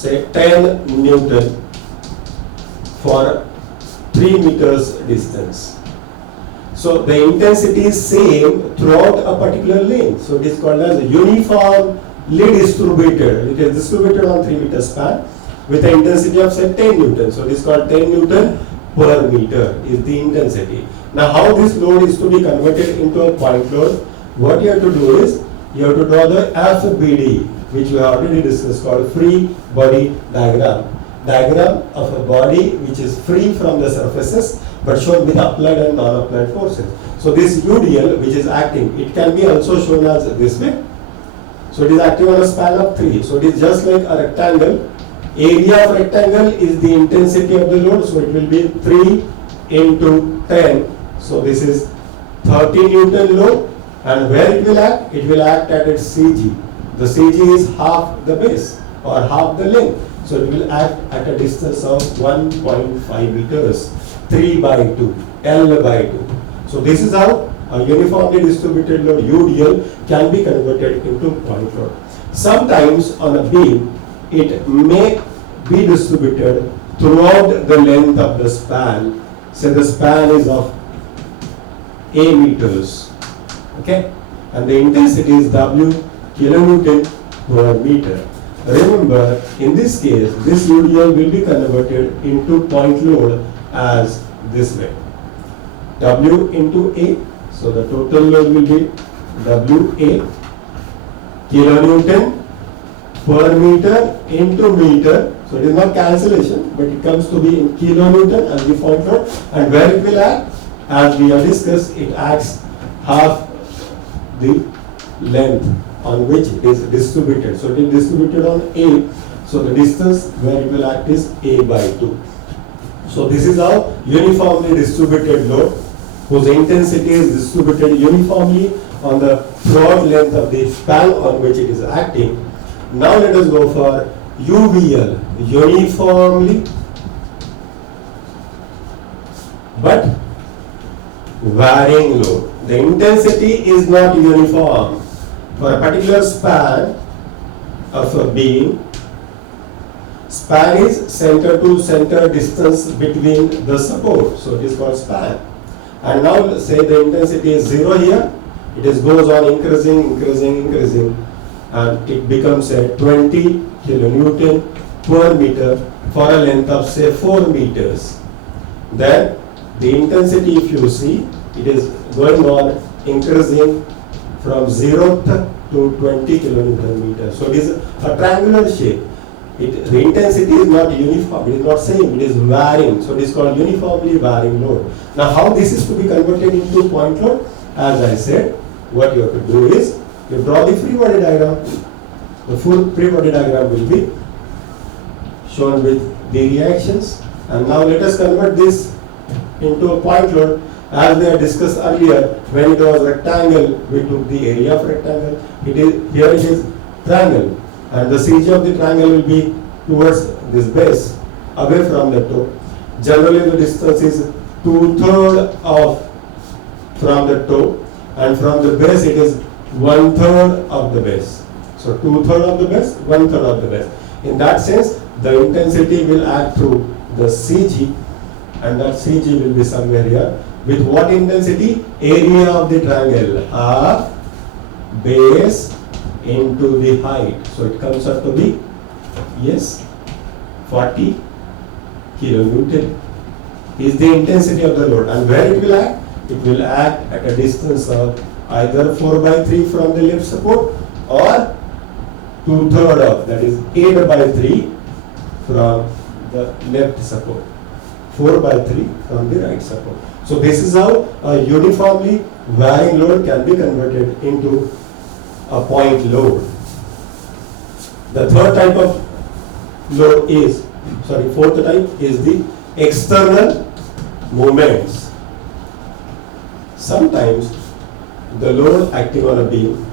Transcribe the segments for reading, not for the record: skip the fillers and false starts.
say 10 Newton for 3 meters distance. So the intensity is same throughout a particular length. So it is called as uniformly distributed. It is distributed on 3 meter span with an intensity of say 10 Newton. So it is called 10 Newton per meter is the intensity. Now how this load is to be converted into a point load? What you have to do is you have to draw the FBD, which we have already discussed, called free body diagram. Diagram of a body which is free from the surfaces but shown with applied and non-applied forces. So this UDL which is acting, it can be also shown as this way. So it is acting on a span of 3. So it is just like a rectangle. Area of rectangle is the intensity of the load. So it will be 3 into 10. So this is 30 Newton load. And where it will act? It will act at its CG. The CG is half the base or half the length. So it will act at a distance of 1.5 meters, 3 by 2, L by 2. So this is how a uniformly distributed load UDL can be converted into point load. Sometimes on a beam, it may be distributed throughout the length of the span. Say the span is of A meters, okay? And the intensity is W kilonewton per meter. Remember, in this case, this UDL will be converted into point load as this way. W into A, so the total load will be WA kilonewton per meter into meter. So it is not cancellation, but it comes to be in kilonewton as the point load. And where it will act? As we have discussed, it acts half the length on which it is distributed. So it is distributed on A. So the distance where it will act is A by 2. So this is how uniformly distributed load whose intensity is distributed uniformly on the broad length of the span on which it is acting. Now let us go for UVL, uniformly but varying load. The intensity is not uniform. For a particular span of a beam, span is center to center distance between the support. So it is called span. And now say the intensity is 0 here. It goes on increasing and it becomes a 20 kilonewton per meter for a length of say 4 meters. Then the intensity, if you see, it is going on increasing from 0th to 20 kilonewton meter. So it is a triangular shape. The intensity is not uniform, it is not same, it is varying. So it is called uniformly varying load. Now how this is to be converted into point load? As I said, what you have to do is, you draw the free body diagram. The full free body diagram will be shown with the reactions. And now let us convert this into a point load. As we had discussed earlier, when it was rectangle, we took the area of rectangle. Here it is triangle, and the CG of the triangle will be towards this base, away from the toe. Generally, the distance is 2/3 of from the toe, and from the base it is 1/3 of the base. So 2/3 of the base, 1/3 of the base. In that sense, the intensity will act through the CG, and that CG will be somewhere here. With what intensity? Area of the triangle, half base into the height. So it comes up to be, yes, 40 kilonewton is the intensity of the load. And where it will act? It will act at a distance of either 4/3 from the left support or 2/3 of, that is 8/3 from the left support, 4/3 from the right support. So this is how a uniformly varying load can be converted into a point load. The third type of load is, fourth type is the external moments. Sometimes the load acting on a beam,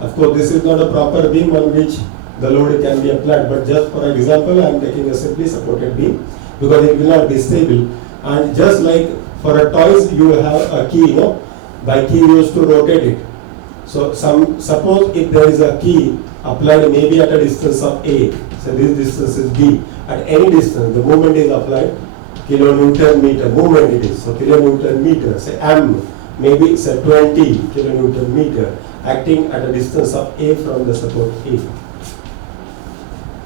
of course this is not a proper beam on which the load can be applied, but just for example I am taking a simply supported beam because it will not be stable. And just like for a toys you have a key, by key you used to rotate it. So suppose if there is a key applied maybe at a distance of A, So this distance is D. At any distance, the moment is applied, kilonewton meter, movement it is. So kilonewton meter, say M, maybe it's a 20 kilonewton meter, acting at a distance of A from the support A.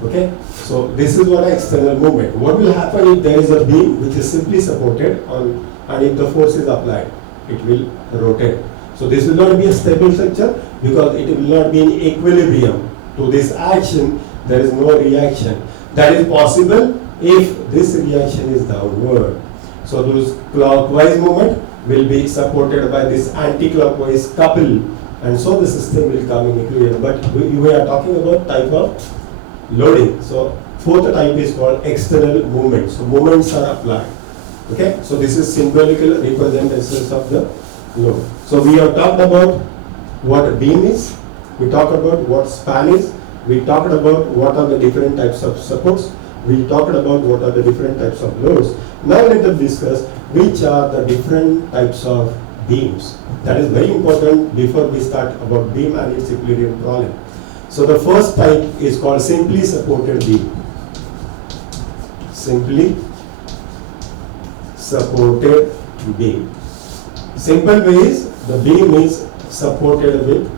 Okay, so this is what external movement. What will happen if there is a beam which is simply supported on, and if the force is applied, it will rotate. So this will not be a stable structure because it will not be in equilibrium. To this action, there is no reaction. That is possible if this reaction is downward. So those clockwise movement will be supported by this anti-clockwise couple, and so the system will come in equilibrium. But we are talking about type of loading. So fourth type is called external movement. So movements are applied. Okay, so this is symbolical representations of the load. So we have talked about what a beam is, we talked about what span is, we talked about what are the different types of supports, we talked about what are the different types of loads. Now let us discuss which are the different types of beams. That is very important before we start about beam and its equilibrium problem. So the first type is called simply supported beam. Simply supported beam. Simple way is the beam is supported with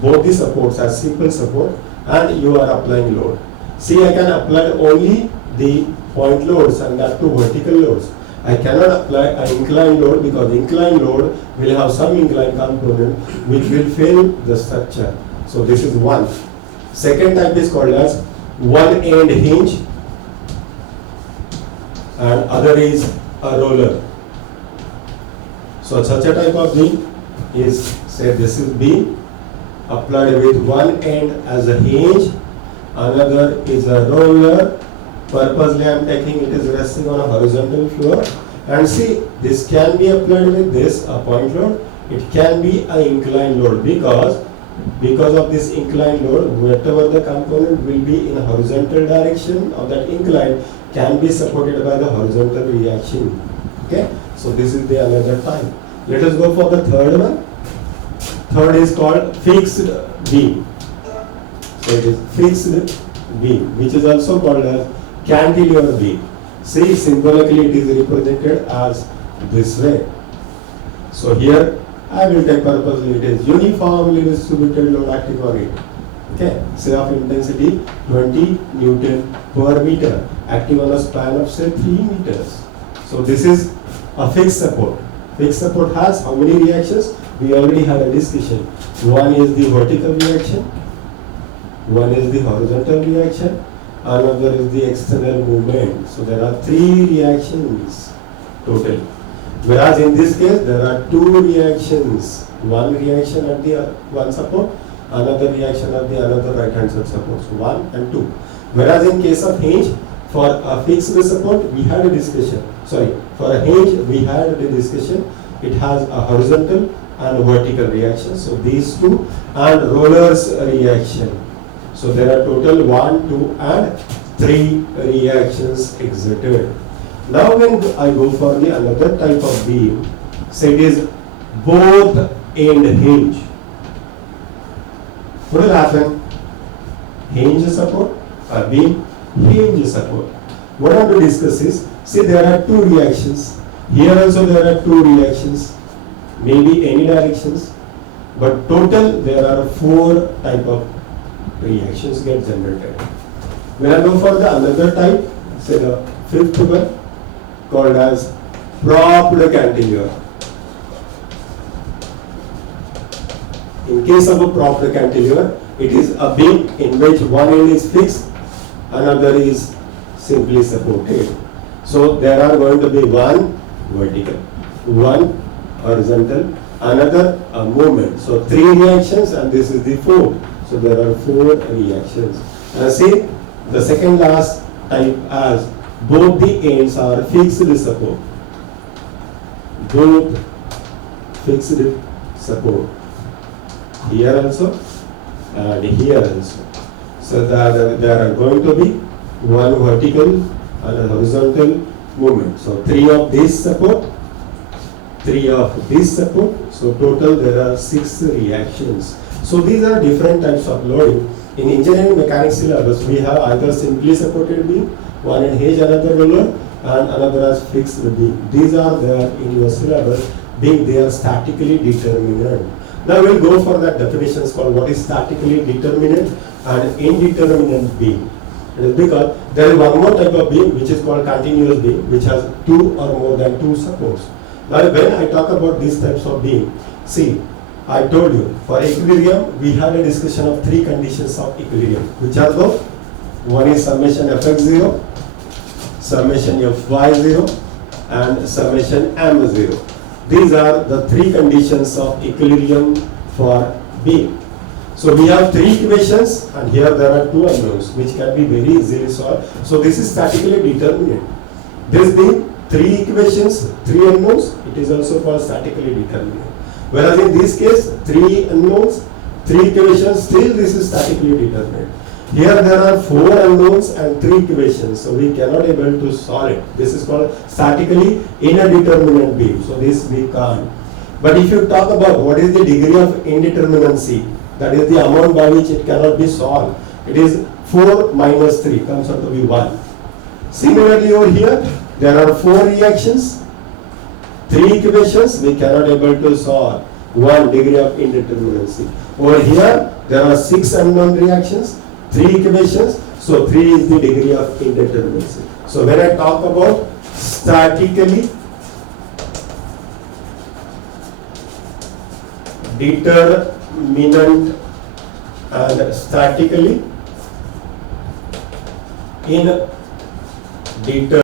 both the supports as simple support, and you are applying load. See, I can apply only the point loads and that to vertical loads. I cannot apply an inclined load because inclined load will have some inclined component which will fail the structure. So this is one. Second type is called as one end hinge, and other is a roller. So such a type of beam is, say this is beam applied with one end as a hinge, another is a roller. Purposely I am taking it is resting on a horizontal floor, and see this can be applied with this a point load, it can be an inclined load because of this inclined load, whatever the component will be in a horizontal direction of that incline can be supported by the horizontal reaction. Okay, so this is the another type. Let us go for the third one. Third is called fixed beam. So it is fixed beam, which is also called as cantilever beam. See, symbolically it is represented as this way. So here I will take purposely it is uniformly distributed load acting on it. Okay, say of intensity 20 Newton per meter acting on a span of say 3 meters. So this is a fixed support. Fixed support has how many reactions? We already had a discussion. One is the vertical reaction, one is the horizontal reaction, another is the external movement. So there are 3 reactions total. Whereas in this case there are 2 reactions. One reaction at the one support, another reaction at the another right hand side support. So 1 and 2. Whereas in case of hinge, for a fixed support we had a discussion. Sorry, for a hinge we had a discussion. It has a horizontal and a vertical reaction. So these two, and rollers reaction. So there are total 1, 2 and 3 reactions exerted. Now when I go for the another type of beam, say it is both end hinge. What will happen? Hinge support, a beam, hinge support. What I want to discuss is, see there are 2 reactions. Here also there are 2 reactions, maybe any directions, but total there are 4 type of reactions get generated. When I go for the another type, say the 5th one, called as propped cantilever. In case of a propped cantilever, it is a beam in which one end is fixed, another is simply supported. So there are going to be one vertical, one horizontal, another a movement. So 3 reactions, and this is the 4th. So there are 4 reactions. And see the second last type as both the ends are fixed support. Both fixed support. Here also and here also. So there are going to be one vertical and a horizontal movement. So 3 of this support, 3 of this support. So total there are 6 reactions. So these are different types of loading. In engineering mechanics syllabus, we have either simply supported beam, one in hinge, another roller, and another as fixed beam. These are there in your syllabus, being they are statically determinate. Now we'll go for that definitions called what is statically determinate and indeterminate beam. It is because there is one more type of beam which is called continuous beam, which has two or more than two supports. Now when I talk about these types of beam, see, I told you, for equilibrium, we had a discussion of three conditions of equilibrium, which are those. One is summation fx0, summation fy0, and summation m0. These are the three conditions of equilibrium for beam. So we have three equations, and here there are two unknowns, which can be very easily solved. So this is statically determinate. This being three equations, three unknowns, it is also called statically determinate. Whereas in this case, three unknowns, three equations, still this is statically determinate. Here there are four unknowns and three equations, so we cannot able to solve it. This is called statically indeterminate beam, so this we can't. But if you talk about what is the degree of indeterminacy, that is the amount by which it cannot be solved, it is 4 minus 3, comes out to be 1. Similarly over here, there are four reactions, three equations, we cannot able to solve 1 degree of indeterminacy. Over here, there are 6 unknown reactions, 3 equations, so 3 is the degree of indeterminacy. So when I talk about statically determinant and statically indeterminate,